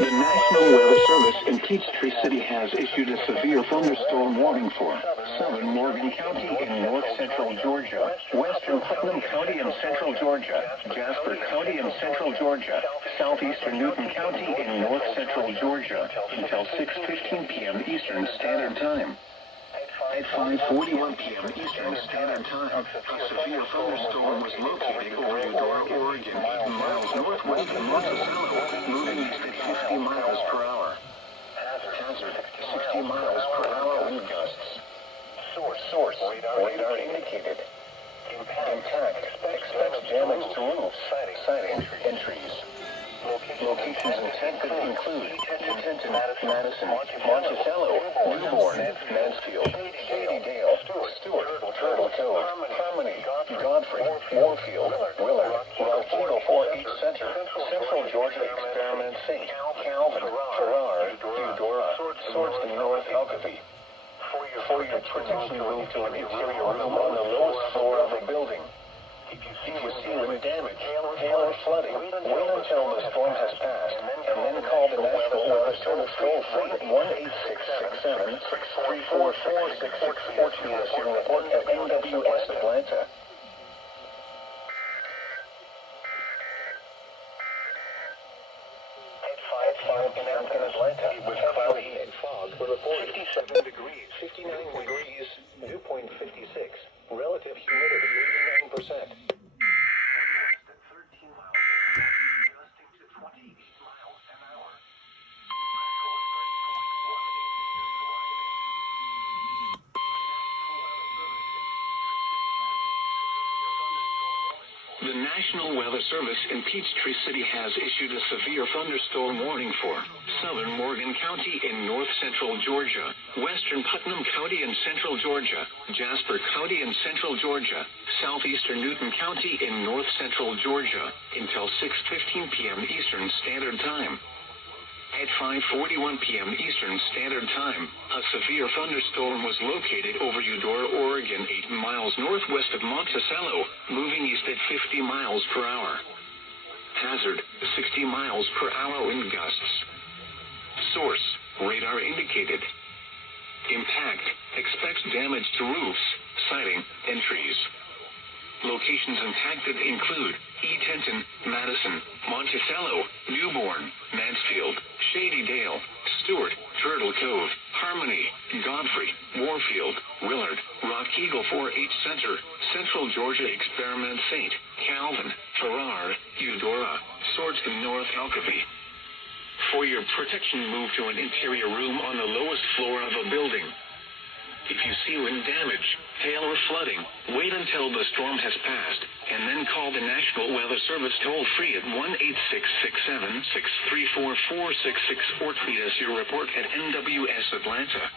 The National Weather Service in Peachtree City has issued a severe thunderstorm warning for southern Morgan County in north central Georgia, western Putnam County in central Georgia, Jasper County in central Georgia, southeastern Newton County in north central Georgia until 6:15 p.m. Eastern Standard Time. At 5:41 p.m. Eastern Standard Time, a severe thunderstorm was located over Eudora, Oregon, 8 miles northwest of Monticello, moving east at 50 miles per hour. Hazard, 60 miles per hour wind gusts. Source, radar indicated. Impact, expects damage to roofs, siding, and trees. Locations intended include Eatonton, Madison, Monticello, Newborn, Mansfield, Shady Dale, Stewart, Turtle Cove, Harmony, Godfrey, Warfield, Willard, Rock Eagle 4H Center, Central Georgia Experiment St., Calvin, Farrar, Eudora, Swordston, North Alcovy. For your protection, move to an interior room on the lowest floor of a building. If you see wind damage, hail or flooding, wait until the storm has passed, and then call the National Weather Service toll-free at 1-866-7-344-6642 as your report at NWS Atlanta. At 5 p.m. in Atlanta, with cloudy and fog, we're reporting 57 degrees, 59 degrees, dew point 56, relative humidity 89%. The National Weather Service in Peachtree City has issued a severe thunderstorm warning for southern Morgan County in north central Georgia, western Putnam County in central Georgia, Jasper County in central Georgia, southeastern Newton County in north central Georgia until 6:15 p.m. Eastern Standard Time. At 5:41 p.m. Eastern Standard Time, a severe thunderstorm was located over Eudora, Oregon, 8 miles northwest of Monticello, moving east at 50 miles per hour. Hazard, 60 miles per hour wind gusts. Source, radar indicated. Impact, expects damage to roofs, siding, and trees. Locations impacted include Eatonton, Madison, Monticello, Newborn, Mansfield, Shady Dale, Stewart, Turtle Cove, Harmony, Godfrey, Warfield, Willard, Rock Eagle 4H Center, Central Georgia Experiment St., Calvin, Farrar, Eudora, Swordston, North Alcovy. For your protection, move to an interior room on the lowest floor of a building. If you see wind damage, hail or flooding, wait until the storm has passed, and then call the National Weather Service toll-free at 1-866-7-634-4664 or tweet us your report at NWS Atlanta.